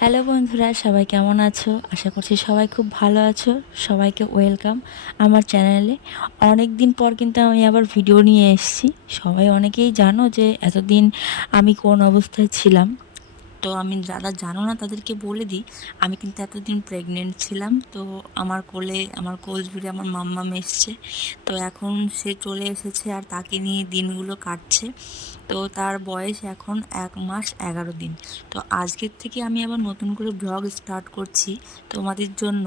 Hello বন্ধুরা, সবাই কেমন আছো? আশা করছি সবাই খুব ভালো আছো। সবাইকে ওয়েলকাম আমার চ্যানেলে। অনেক দিন পর কিন্তু আমি আবার ভিডিও নিয়ে এসেছি। সবাই অনেকেই জানো যে এতদিন আমি কোন অবস্থায় ছিলাম। তো আমি যারা জানো না তাদেরকে বলে দিই, আমি কিন্তু এতদিন প্রেগনেন্ট ছিলাম। তো আমার কোলে, আমার কোল জুড়ে আমার মাম্মাম এসছে। তো এখন সে চলে এসেছে আর তাকে নিয়ে দিনগুলো কাটছে। তো তার বয়স এখন এক মাস এগারো দিন। তো আজকের থেকে আমি আবার নতুন করে ব্লগ স্টার্ট করছি তোমাদের জন্য।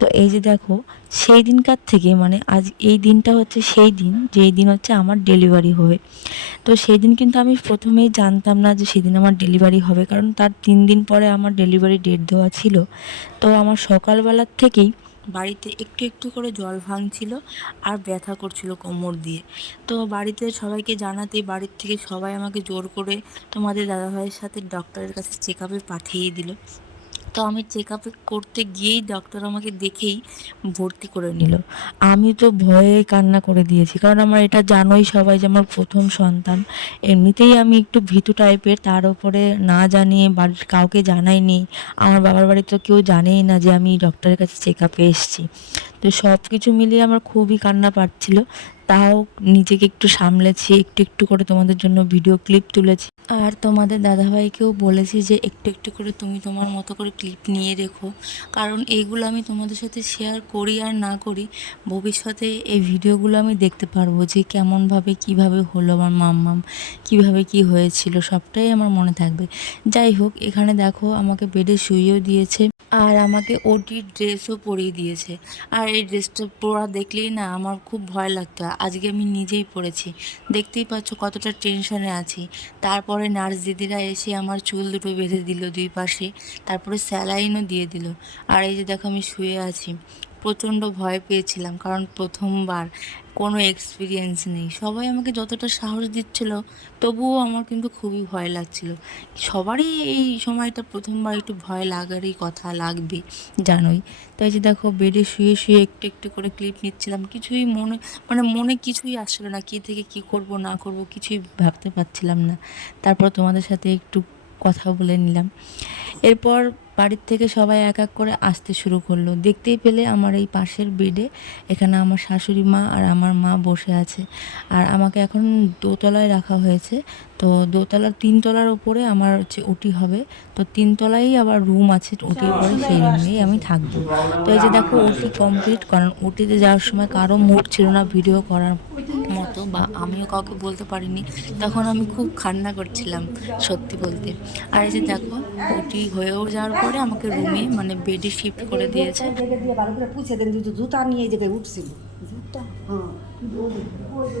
তো এই যে দেখো, সেই দিনকার থেকে মানে আজ এই দিনটা হচ্ছে সেই দিন, যেই দিন হচ্ছে আমার ডেলিভারি হবে। তো সেই দিন কিন্তু আমি প্রথমেই জানতাম না যে সেদিন আমার ডেলিভারি হবে, কারণ তার তিন দিন পরে আমার ডেলিভারি ডেট দেওয়া ছিল। তো আমার সকালবেলার থেকেই বাড়িতে একটু একটু করে জল ভাঙছিল আর ব্যথা করছিল কোমর দিয়ে। তো বাড়িতে সবাইকে জানাতে, বাড়ির থেকে সবাই আমাকে জোর করে তোমাদের দাদাভাইয়ের সাথে ডক্টরের কাছে চেক আপে পাঠিয়ে দিল। তো আমি চেক আপ করতে গিয়েই ডক্টর আমাকে দেখেই ভর্তি করে নিল। আমি তো ভয়ে কান্না করে দিয়েছি, কারণ আমার এটা জানোই সবাই যে আমার প্রথম সন্তান। এমনিতেই আমি একটু ভীতু টাইপের তার উপরে না জানিয়ে বাড়ির কাউকে জানাইনি। আমার বাবার বাড়ি তো কেউ জানেই না যে আমি ডক্টরের কাছে চেক আপে এসেছি। তো সব কিছু মিলিয়ে আমার খুবই কান্না পাচ্ছিল। তাও নিজেকে একটু সামলেছি, একটু একটু করে তোমাদের জন্য ভিডিও ক্লিপ তুলেছি। আর তোমাদের দাদাভাইকেও বলেছি যে, একটু একটু করে তুমি তোমার মতো করে ক্লিপ নিয়ে রেখো। কারণ এইগুলো আমি তোমাদের সাথে শেয়ার করি আর না করি, ভবিষ্যতে এই ভিডিওগুলো আমি দেখতে পারব যে কেমনভাবে, কীভাবে হলো আমার মাম্মাম, কীভাবে কি হয়েছিল, সবটাই আমার মনে থাকবে। যাই হোক, এখানে দেখো আমাকে বেডে শুয়েও দিয়েছে আর আমাকে ওটির ড্রেসও পরিয়ে দিয়েছে। আর এই ড্রেসটা পরা দেখলেই না আমার খুব ভয় লাগতো। আজকে আমি নিজেই পড়েছি দেখতেই পাচ্ছ কতটা টেনশনে আছি। তারপরে নার্স দিদিরা এসে আমার চুল দুটো বেঁধে দিল দুই পাশে। তারপরে স্যালাইনও দিয়ে দিল। আর এই যে দেখো আমি শুয়ে আছি। প্রচণ্ড ভয় পেয়েছিলাম, কারণ প্রথমবার। কোনো এক্সপিরিয়েন্স নেই। সবাই আমাকে যতটা সাহস দিচ্ছিল, তবুও আমার কিন্তু খুবই ভয় লাগছিল। সবারই এই সময়টা প্রথমবার একটু ভয় লাগারই কথা লাগবে, জানোই। তাই যে দেখো, বেডে শুয়ে শুয়ে একটু একটু করে ক্লিপ নিচ্ছিলাম। কিছুই মনে মানে মনে কিছুই আসলো না, কী থেকে কী করব, না করব, কিছুই ভাবতে পারছিলাম না। তারপর তোমাদের সাথে একটু কথা বলে নিলাম। এরপর বাড়ির থেকে সবাই এক এক করে আসতে শুরু করল। দেখতেই পেলে আমার এই পাশের বেডে এখানে আমার শাশুড়ি মা আর আমার মা বসে আছে। আর আমাকে এখন দোতলায় রাখা হয়েছে। তো দোতলার তিনতলার ওপরে আমার হচ্ছে ওটি হবে। তো তিনতলায় আবার রুম আছে ওটির পরে সেই রুমেই আমি থাকব। তো এই যে দেখো ওটি কমপ্লিট কারণ ওটিতে যাওয়ার সময় কারও মুড ছিল না ভিডিও করার। মতো বা আমিও কাউকে বলতে পারিনি তখন আমি খুব কান্না করছিলাম সত্যি বলতে। আর এই যে দেখো ওটি হয়েও যাওয়ার পরে আমাকে রুমে মানে বেডে শিফট করে দিয়েছে। ভালো করে পুছে দেন যদি জুতা নিয়ে যাবে উঠছিল জুতা হ্যাঁ ওই যে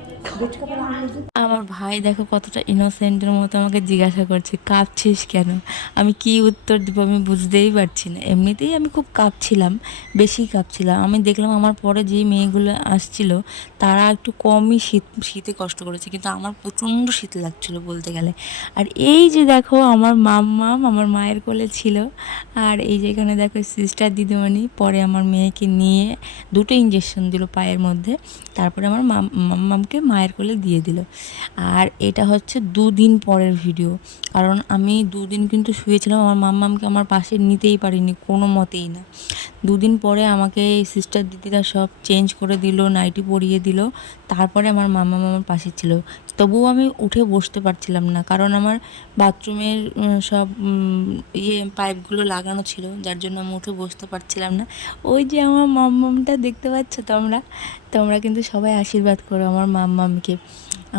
যে আমার ভাই দেখো কতটা ইনোসেন্টের মতো আমাকে জিজ্ঞাসা করছে কাঁপছিস কেন? আমি কি উত্তর দেবো আমি বুঝতেই পারছি না। এমনিতেই আমি খুব কাঁপছিলাম, বেশি কাঁপছিলাম। আমি দেখলাম আমার পরে যেই মেয়েগুলো আসছিল, তারা একটু কমই শীত, শীতে কষ্ট করেছে, কিন্তু আমার প্রচণ্ড শীত লাগছিল বলতে গেলে। আর এই যে দেখো আমার মাম্মাম আমার মায়ের কোলে ছিল, আর এই যে এখানে দেখো সিস্টার দিদিমণি, পরে আমার মেয়েকে নিয়ে দুটো ইঞ্জেকশন দিল পায়ের মধ্যে। তারপরে আমার মাম- মাম্মামকে মায়ের কোলে দিয়ে দিল। আর এটা হচ্ছে দুদিন পরের ভিডিও কারণ আমি দুদিন কিন্তু শুয়েছিলাম, আমার মাম্মামকে আমার পাশে নিতেই পারিনি, কোনো মতেই না। দুদিন পরে আমাকে এই সিস্টার দিদিরা সব চেঞ্জ করে দিল নাইটি পরিয়ে দিল। তারপরে আমার মামা মামার পাশে ছিল। তবুও আমি উঠে বসতে পারছিলাম না, কারণ আমার বাথরুমের সব ইয়ে পাইপগুলো লাগানো ছিল, যার জন্য আমি উঠে বসতে পারছিলাম না। ওই যে আমার মাম্মামটা দেখতে পাচ্ছ তোমরা? তোমরা কিন্তু সবাই আশীর্বাদ করো আমার মাম্মামকে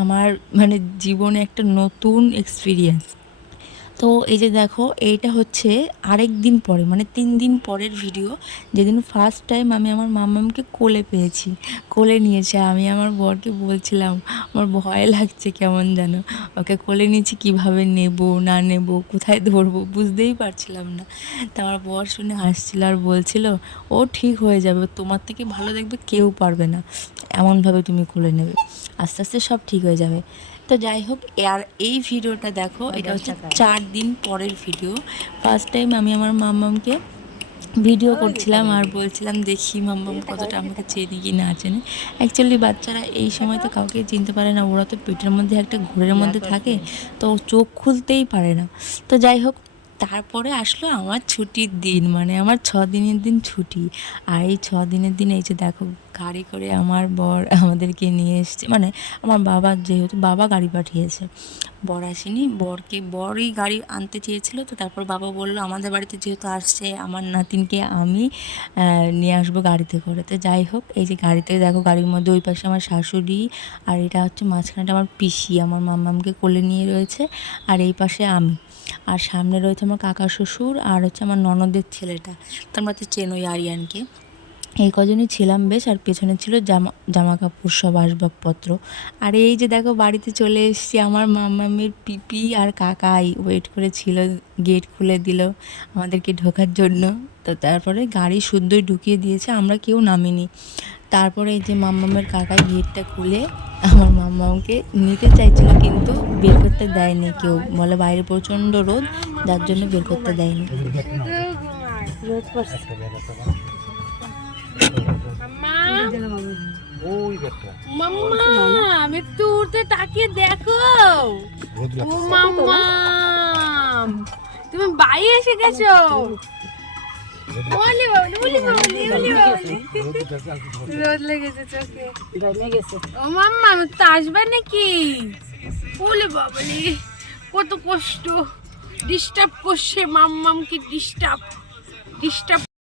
আমার মানে জীবনে একটা নতুন এক্সপিরিয়েন্স তো এই যে দেখো, এইটা হচ্ছে আরেক দিন পরে মানে তিন দিন পরের ভিডিও যেদিন ফার্স্ট টাইম আমি আমার মামামকে কোলে পেয়েছি, কোলে নিয়েছে। আমি আমার বরকে বলছিলাম, আমার ভয় লাগছে কেমন যেন, ওকে কোলে নিয়েছি, কীভাবে নেব, না নেব, কোথায় ধরবো? বুঝতেই পারছিলাম না। তা আমার বর শুনে হাসছিল আর বলছিল, ও ঠিক হয়ে যাবে, তোমার থেকে ভালো দেখবে, কেউ পারবে না। এমনভাবে তুমি কোলে নেবে। আস্তে আস্তে সব ঠিক হয়ে যাবে। তো যাই হোক আর এই ভিডিওটা দেখো এটা হচ্ছে চার দিন পরের ভিডিও ফার্স্ট টাইম আমি আমার মাম্মামকে ভিডিও করছিলাম আর বলছিলাম দেখি মাম্মাম কতটা আমাকে চেনে কি না চেনে। অ্যাকচুয়ালি বাচ্চারা এই সময় তো কাউকে চিনতে পারে না। ওরা তো পেটের মধ্যে একটা ঘোরের মধ্যে থাকে তো চোখ খুলতেই পারে না। তো যাই হোক তারপরে আসলো আমার ছুটির দিন মানে আমার ছ দিনের দিন ছুটি। আর এই ছ দিনের দিন এই যে দেখো, গাড়ি করে আমার বর আমাদেরকে নিয়ে এসছে মানে আমার বাবা যেহেতু, বাবা গাড়ি পাঠিয়েছে। বর আসেনি, বরকে, বরই গাড়ি আনতে চেয়েছিল, তো তারপর বাবা বলল, আমাদের বাড়িতে যেহেতু আসছে, আমার নাতিনকে আমি নিয়ে আসব গাড়িতে করে। তো যাই হোক, এই যে গাড়িতে দেখো, গাড়ির মধ্যে ওই পাশে আমার শাশুড়ি, আর এটা হচ্ছে মাঝখানেটা আমার পিসি, আমার মাম্মামকে কোলে নিয়ে রয়েছে, আর এই পাশে আমি। আর সামনে রয়েছে আমার কাকা শ্বশুর আর হচ্ছে আমার ননদের ছেলেটা। তোমরা তো চেনোই আরিয়ানকে। এই কজনই ছিলাম বেশ, আর পেছনে ছিল জামা জামা কাপড় সব আসবাবপত্র। আর এই যে দেখো বাড়িতে চলে এসেছি আমার মামামের পিপি আর কাকাই। ওয়েট করেছিল গেট খুলে দিল আমাদেরকে ঢোকার জন্য। তো তারপরে গাড়ি শুদ্ধই ঢুকিয়ে দিয়েছে, আমরা কেউ নামিনি। তারপরে এই যে মাম্মামের কাকা গেটটা খুলে আমার মাম্মামকে নিতে চাইছিল কিন্তু বের করতে দেয়নি কেউ। বলে বাইরে প্রচণ্ড রোদ যার জন্য বের করতে দেয়নি। রোদ আমি একটু উঠতে তাকিয়ে দেখো। ও মাম্মা! তুমি বাড়ি এসে গেছো? রোদ লেগেছে চোখে। ও মাম্মা তো আসবে নাকি? বলি বাবলি কত কষ্ট। ডিস্টার্ব করছে মাম্মামকে ডিস্টার্ব ডিস্টার্ব